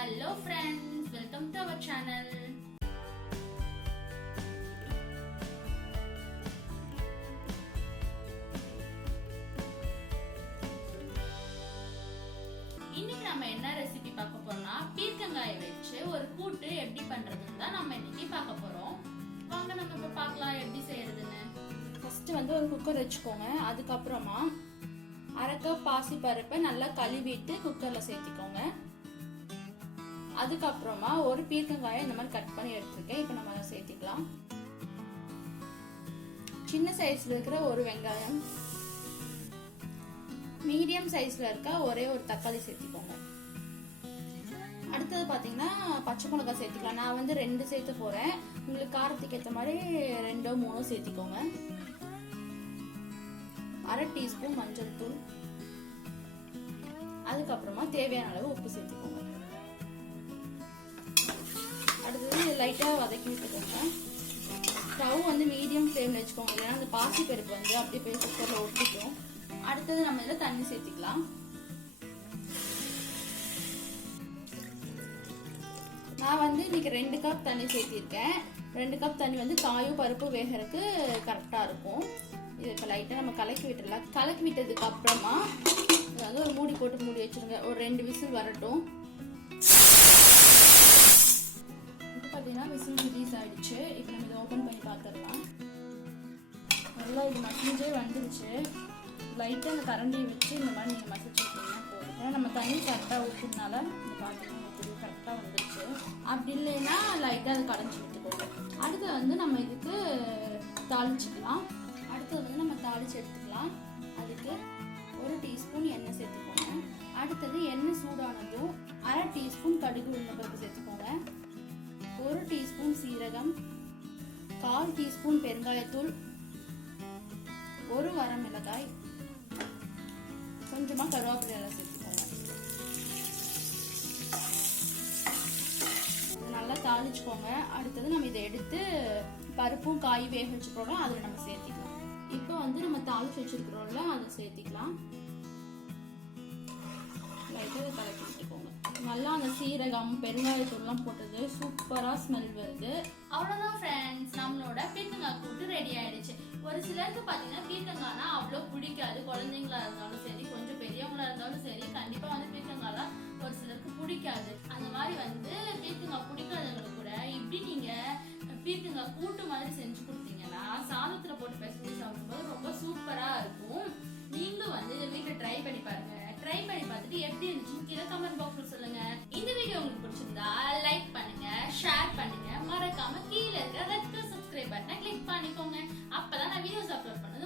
Hello friends, welcome to our channel. இன்னைக்கு நம்ம என்ன ரெசிபி பார்க்க போறோம்னா பீர்க்கங்காயை வச்சு ஒரு கூட்டு எப்படி பண்றதுன்னு தான் நம்ம இன்னைக்கு பார்க்க போறோம். வாங்க நம்ம இப்ப பார்க்கலாம் எப்படி செய்யறதுன்னு. ஃபர்ஸ்ட் வந்து ஒரு குக்கர் வச்சுக்கோங்க. அதுக்கு அப்புறமா அரை கப் பாசி பருப்பை நல்லா கழுவிட்டு குக்கர்ல சேர்த்திக்கோங்க. அதுக்கப்புறமா ஒரு பீர்க்கங்காயை இந்த மாதிரி கட் பண்ணி எடுத்துருக்கேன். இப்போ நம்ம அதை சேர்த்திக்கலாம். சின்ன சைஸ்ல இருக்கிற ஒரு வெங்காயம், மீடியம் சைஸ்ல இருக்க ஒரே ஒரு தக்காளி சேர்த்திக்கோங்க. அடுத்தது பாத்தீங்கன்னா பச்சை மிளகாய் சேர்த்திக்கலாம். நான் வந்து 2 சேர்த்து போறேன். உங்களுக்கு காரத்துக்கு ஏற்ற மாதிரி 2 3 சேர்த்திக்கோங்க. அரை டீஸ்பூன் மஞ்சள் தூள், அதுக்கப்புறமா தேவையான அளவு உப்பு சேர்த்துக்கோங்க. அடுத்தது லைட்டா வதக்கி விட்டுக்கோங்க. ஸ்டவ் வந்து மீடியம் ஃப்ளேம்ல வச்சுக்கோங்க, ஏன்னா அந்த பாசி பருப்பு வந்து அப்படியே போய் குக்கர்ல ஒட்டிக்கும். அடுத்தது நம்ம இதில் தண்ணி சேர்த்துக்கலாம். நான் வந்து இன்னைக்கு 2 கப் தண்ணி சேர்த்திருக்கேன். 2 கப் தண்ணி வந்து காயும் பருப்பு வேகிறதுக்கு கரெக்டா இருக்கும். இது இப்போ லைட்டா நம்ம கலக்கி விட்டுடலாம். கலக்கி விட்டதுக்கு அப்புறமா வந்து ஒரு மூடி போட்டு மூடி வச்சிருங்க. ஒரு 2 விசில் வரட்டும். பார்த்தீங்கன்னா விசில் ரிலீஸ் ஆயிடுச்சு. இப்போ நம்ம இதை ஓப்பன் பண்ணி பார்த்துடலாம். நல்லா இது மசிஞ்சே வந்துருச்சு. லைட்டாக அந்த கரண்டியை வச்சு இந்த மாதிரி நீங்கள் மசிச்சு விட்டீங்கன்னா போதும். ஏன்னா நம்ம தண்ணி கரெக்டாக ஊற்றினால இந்த பார்த்தீங்கன்னா கரெக்டாக வந்துருச்சு. அப்படி இல்லைன்னா லைட்டாக அதை கடைஞ்சி விட்டுக்கோங்க. அடுத்து வந்து நம்ம இதுக்கு தாளிச்சுக்கலாம். அடுத்தது வந்து நம்ம தாளிச்சு எடுத்துக்கலாம். அதுக்கு 1 டீஸ்பூன் எண்ணெய் சேர்த்துக்கோங்க. அடுத்தது எண்ணெய் சூடானதும் அரை டீஸ்பூன் கடுகு உளுந்தம்பருப்பு சேர்த்துக்கோங்க. 1 டீஸ்பூன் சீரகம், 1/4 டீஸ்பூன் பெருங்காயத்தூள், 1 வரமிளகாய், கொஞ்சமா கருவேப்பிலை சேர்த்துக்கோங்க. நல்லா தாளிச்சுக்கோங்க. அடுத்தது நம்ம இதை எடுத்து பருப்பும் காய் வேக வச்சுக்கிறோம், அதில் நம்ம சேர்த்திக்கலாம். இப்போ வந்து நம்ம தாளிச்சு வச்சிருக்கிறோம்ல, அதை சேர்த்திக்கலாம். லைட்டாக இதை கலக்கி விட்டுக்கோங்க. நல்லா அந்த சீரகம் பெருங்காயத்தூள்லாம் போட்டது சூப்பரா ஸ்மெல் வருது. அவ்வளவுதான் ஃப்ரெண்ட்ஸ், நம்மளோட பீர்க்கங்காய் கூட்டு ரெடி ஆயிடுச்சு. ஒரு சிலருக்கு பாத்தீங்கன்னா பீர்க்கங்காய்னா அவ்வளோ பிடிக்காது. குழந்தைங்களா இருந்தாலும் சரி, கொஞ்சம் பெரியவங்களா இருந்தாலும் சரி, கண்டிப்பா வந்து பீர்க்கங்காய்லாம் ஒரு சிலருக்கு பிடிக்காது. அந்த மாதிரி வந்து பீர்க்கங்காய் பிடிக்காதவங்களுக்கு கூட இப்படி நீங்க பீர்க்கங்காய் கூட்டு மாதிரி செஞ்சு கொடுத்தீங்கன்னா சாதத்துல போட்டு பிசைஞ்சு சாப்பிடும்போது ரொம்ப சூப்பரா இருக்கும். நீங்களும் வந்து வீட்டுல ட்ரை பண்ணி பாருங்க. ட்ரை பண்ணி பார்த்துட்டு எப்படி இருந்துச்சுன்னு கீழே கமெண்ட் பாக்ஸ்ல சொல்லுங்க. இந்த வீடியோ உங்களுக்கு பிடிச்சிருந்தா லைக் பண்ணுங்க, ஷேர் பண்ணுங்க, மறக்காம கீழே இருக்க ரெட் கலர் சப்ஸ்கிரைப் பட்டனை கிளிக் பண்ணிக்கோங்க. அப்பதான் நான் வீடியோஸ் அப்லோட் பண்ண